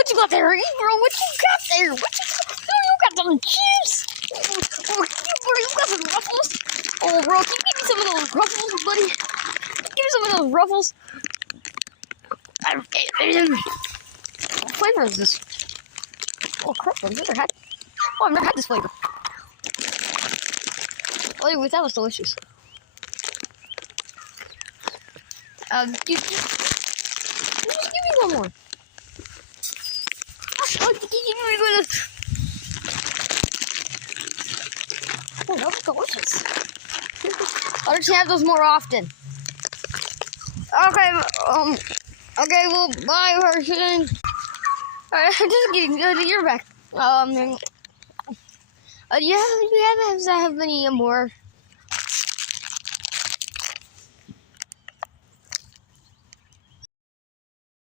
what you got there? Hey, bro, what you got there? What you got some chips? Bro, you got some Ruffles? Oh, bro, can you give me some of those Ruffles, buddy? Give me some of those Ruffles. What flavor is this? Oh, crap, I've never had this flavor. Oh, anyways, that was delicious. Just give me one more. Oh, that was delicious. I'll just have those more often. Okay, well, bye, person. Alright, just kidding. You're back. Do you have any more